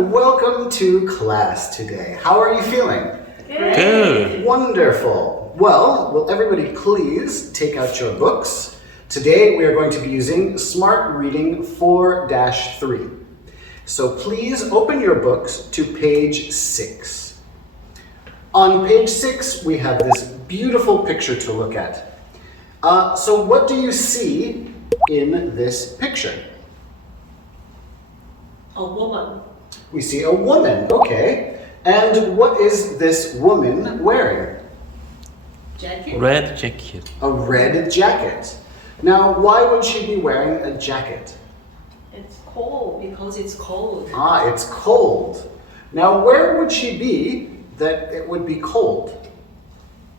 welcome to class today. How are you feeling? Good. Wonderful. Well, will everybody please take out your books? Today we are going to be using Smart Reading 4-3. So please open your books to page 6. On page 6 we have this beautiful picture to look at. So what do you see in this picture? A woman. We see a woman, okay. And what is this woman wearing? Jacket. Red jacket. A red jacket. Now, why would she be wearing a jacket? It's cold because it's cold. Ah, it's cold. Now, where would she be that it would be cold?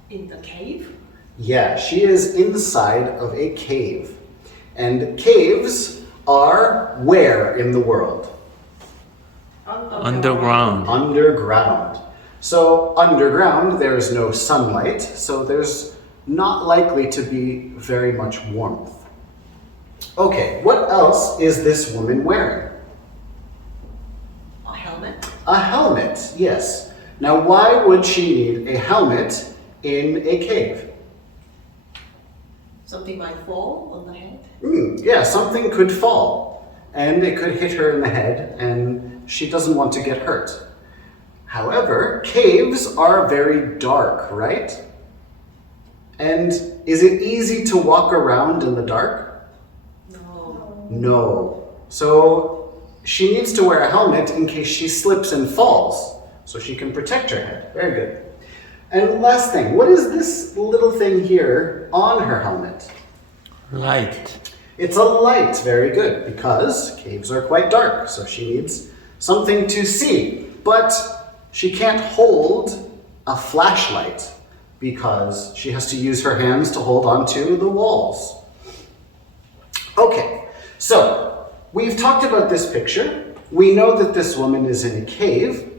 In the cave. Yeah, she is inside of a cave. And caves are where in the world? Underground. Underground. So underground, there is no sunlight, so there's not likely to be very much warmth. Okay, what else is this woman wearing? A helmet. A helmet, yes. Now, why would she need a helmet in a cave? Something might fall on the head. Yeah, something could fall, and it could hit her in the head, and she doesn't want to get hurt. However, caves are very dark, right? And is it easy to walk around in the dark? No. No. So she needs to wear a helmet in case she slips and falls, so she can protect her head. Very good. And last thing, what is this little thing here on her helmet? Light. It's a light, very good, because caves are quite dark, so she needs something to see. But she can't hold a flashlight because she has to use her hands to hold onto the walls. Okay, so we've talked about this picture. We know that this woman is in a cave.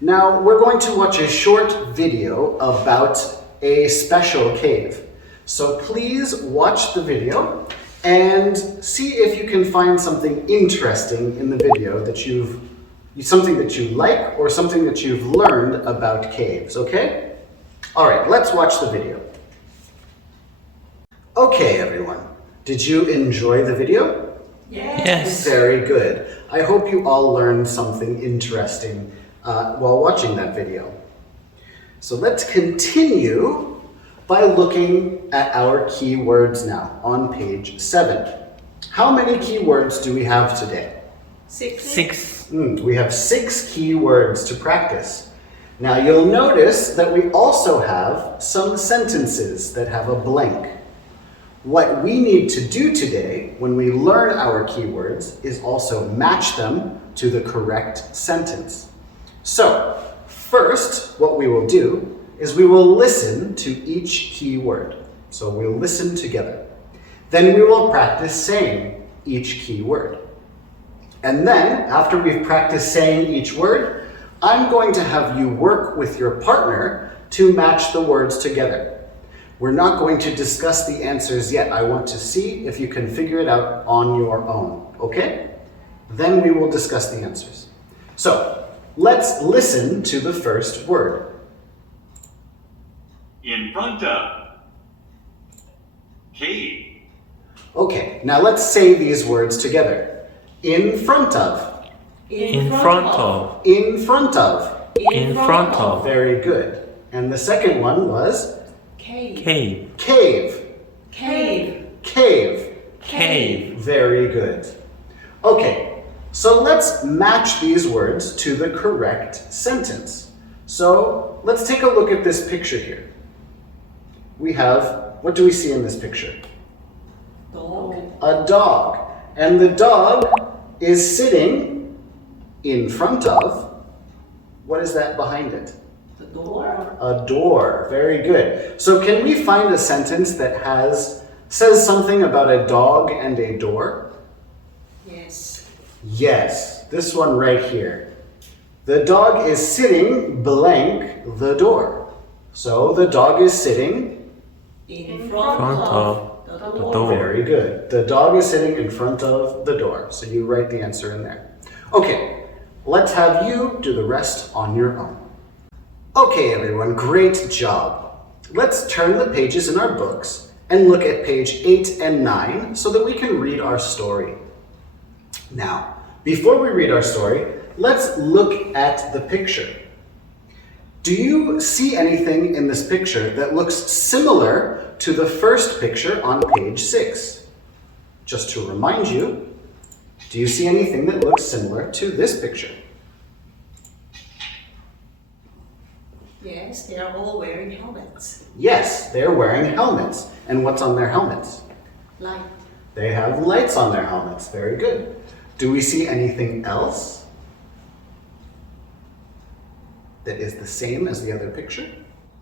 Now we're going to watch a short video about a special cave. So please watch the video and see if you can find something interesting in the video that something that you like or something that you've learned about caves, okay? All right, let's watch the video. Okay, everyone. Did you enjoy the video? Yes. Very good. I hope you all learned something interesting while watching that video. So let's continue by looking at our keywords now on page 7. How many keywords do we have today? 6. We have 6 keywords to practice. Now you'll notice that we also have some sentences that have a blank. What we need to do today when we learn our keywords is also match them to the correct sentence. So, first, what we will do is we will listen to each keyword. So we'll listen together. Then we will practice saying each keyword. And then, after we've practiced saying each word, I'm going to have you work with your partner to match the words together. We're not going to discuss the answers yet. I want to see if you can figure it out on your own, okay? Then we will discuss the answers. So, let's listen to the first word. In front of. Cave. Okay, now let's say these words together. In front of. In front of. In front of. In front of. Very good. And the second one was Cave. Cave. cave. Cave. Cave. Cave. Very good. Okay, so let's match these words to the correct sentence. So let's take a look at this picture here. We have, what do we see in this picture? Dog. A dog. And the dog is sitting in front of, what is that behind it? The door. A door. Very good. So can we find a sentence that says something about a dog and a door? Yes. Yes, this one right here. The dog is sitting blank the door. So the dog is sitting. In Front of the the door. door. Very good. The dog is sitting in front of the door. So you write the answer in there. Okay, Let's have you do the rest on your own. Okay, everyone, great job. Let's turn the pages in our books and look at page 8 and 9 so that we can read our story. Now, before we read our story, let's look at the picture. Do you see anything in this picture that looks similar to the first picture on page 6? Just to remind you, do you see anything that looks similar to this picture? Yes, they are all wearing helmets. Yes, they're wearing helmets. And what's on their helmets? Light. They have lights on their helmets. Very good. Do we see anything else that is the same as the other picture?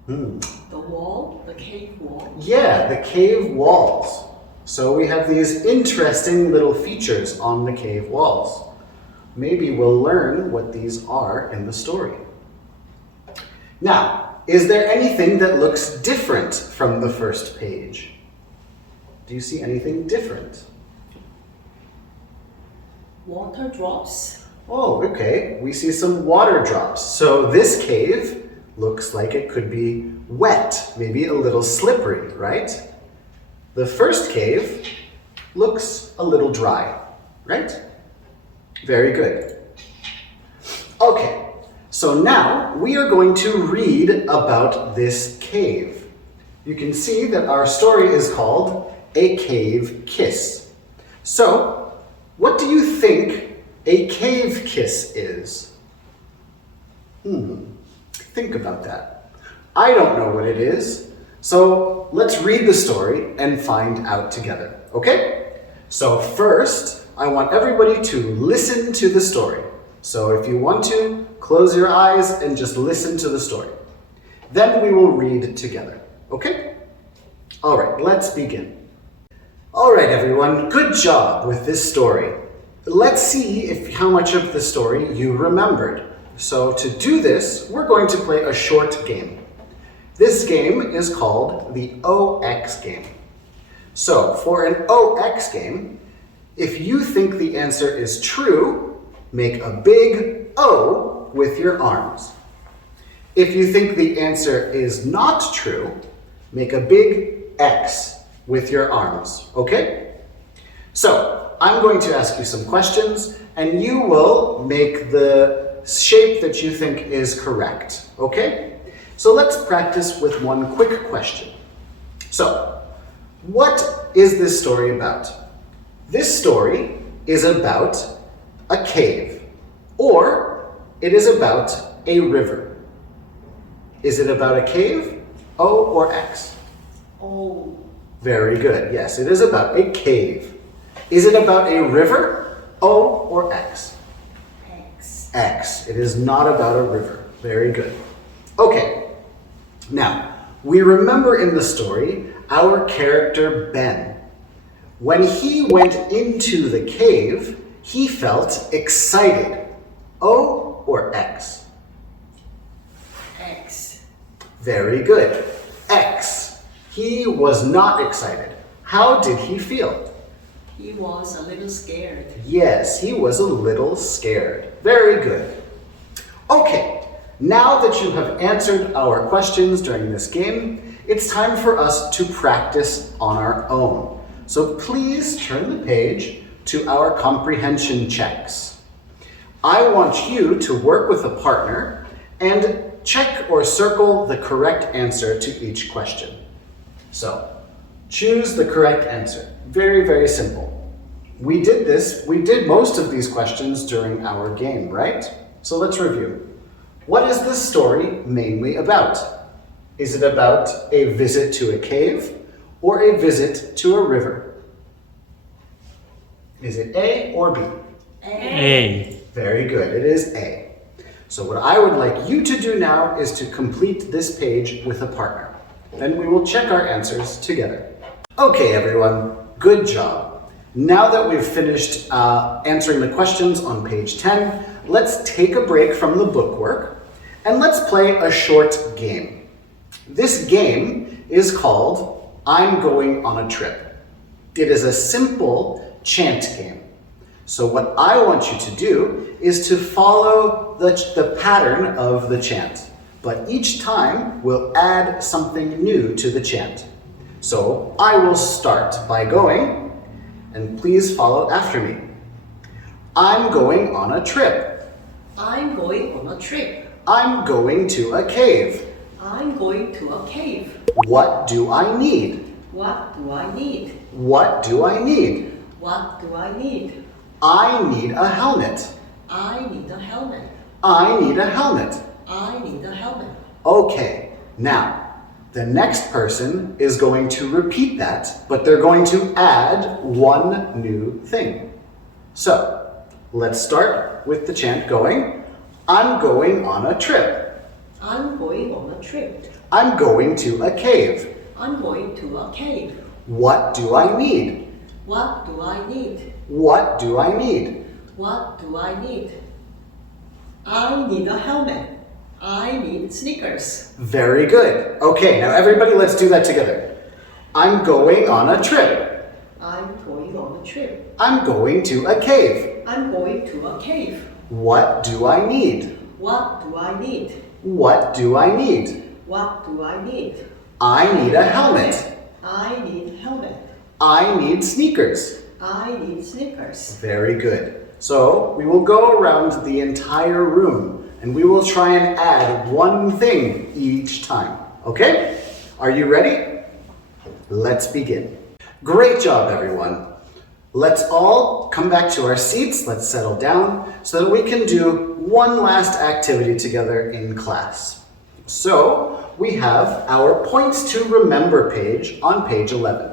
The wall, the cave wall. Yeah, the cave walls. So we have these interesting little features on the cave walls. Maybe we'll learn what these are in the story. Now, is there anything that looks different from the first page? Do you see anything different? Water drops. Oh, okay. We see some water drops. So this cave looks like it could be wet, maybe a little slippery, right? The first cave looks a little dry, right? Very good. Okay, so now we are going to read about this cave. You can see that our story is called A Cave Kiss. So, what do you think a cave kiss is? Think about that. I don't know what it is, so let's read the story and find out together, okay? So first, I want everybody to listen to the story. So if you want to, close your eyes and just listen to the story. Then we will read together, okay? All right, let's begin. All right, everyone, good job with this story. Let's see how much of the story you remembered. So to do this, we're going to play a short game. This game is called the OX game. So for an OX game, if you think the answer is true, make a big O with your arms. If you think the answer is not true, make a big X with your arms, okay? So I'm going to ask you some questions and you will make the shape that you think is correct, okay? So let's practice with one quick question. So, what is this story about? This story is about a cave, or it is about a river. Is it about a cave? O or X? O. Very good. Yes, it is about a cave. Is it about a river? O or X? X. X. It is not about a river. Very good. Okay. Now, we remember in the story our character Ben. When he went into the cave, he felt excited. O or X? X. Very good. X. He was not excited. How did he feel? He was a little scared. Yes, he was a little scared. Very good. Okay, now that you have answered our questions during this game, it's time for us to practice on our own. So please turn the page to our comprehension checks. I want you to work with a partner and check or circle the correct answer to each question. So, choose the correct answer. Very, very simple. We did most of these questions during our game, right? So let's review. What is this story mainly about? Is it about a visit to a cave or a visit to a river? Is it A or B? A. Very good, it is A. So what I would like you to do now is to complete this page with a partner. Then we will check our answers together. Okay, everyone, good job. Now that we've finished answering the questions on page 10, let's take a break from the bookwork and let's play a short game. This game is called I'm Going on a Trip. It is a simple chant game. So what I want you to do is to follow the pattern of the chant. But each time we'll add something new to the chant. So I will start by going, and please follow after me. I'm going on a trip. I'm going on a trip. I'm going to a cave. I'm going to a cave. What do I need? What do I need? What do I need? What do I need? I need a helmet. I need a helmet. I need a helmet. I need a helmet. Okay, now the next person is going to repeat that, but they're going to add one new thing. So let's start with the chant going. I'm going on a trip. I'm going on a trip. I'm going to a cave. I'm going to a cave. What do I need? What do I need? What do I need? What do I need? I need a helmet. I need sneakers. Very good. Okay, now everybody let's do that together. I'm going on a trip. I'm going on a trip. I'm going to a cave. I'm going to a cave. What do I need? What do I need? What do I need? What do I need? I need a helmet. I need helmet. I need sneakers. I need sneakers. Very good. So we will go around the entire room and we will try and add one thing each time. Okay? Are you ready? Let's begin. Great job, everyone. Let's all come back to our seats. Let's settle down so that we can do one last activity together in class. So we have our points to remember page on page 11.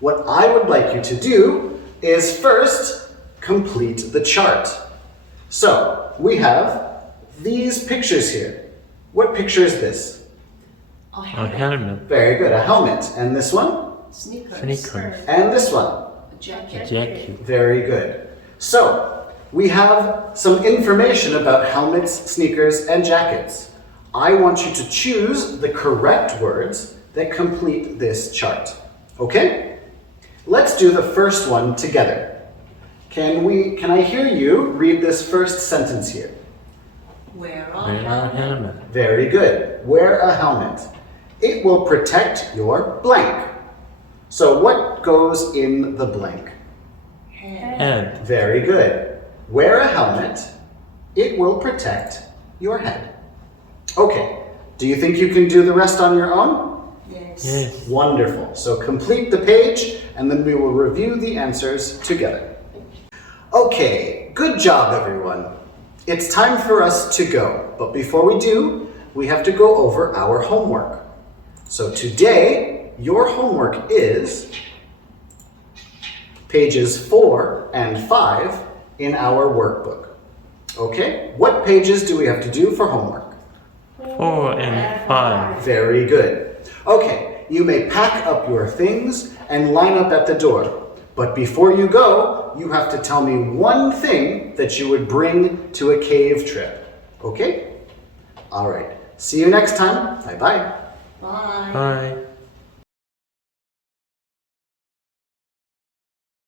What I would like you to do is first complete the chart. So we have these pictures here. What picture is this? A A helmet. helmet. Very good, a helmet. And this one? Sneakers. Sneakers. And this one? A jacket. Jacket. Very good. So we have some information about helmets, sneakers, and jackets. I want you to choose the correct words that complete this chart. Okay? Let's do the first one together. Can I hear you read this first sentence here? Wear a Wear a helmet. helmet. Very good. Wear a helmet. It will protect your blank. So what goes in the blank? Head. Head. Very good. Wear a helmet. It will protect your head. Okay. Do you think you can do the rest on your own? Yes. Yes. Wonderful. So complete the page and then we will review the answers together. Okay, good job everyone. It's time for us to go, but before we do, we have to go over our homework. So today, your homework is pages 4 and 5 in our workbook. Okay, what pages do we have to do for homework? 4 and 5. Very good. Okay, you may pack up your things and line up at the door. But before you go, you have to tell me one thing that you would bring to a cave trip. Okay? All right. See you next time. Bye-bye. Bye. Bye.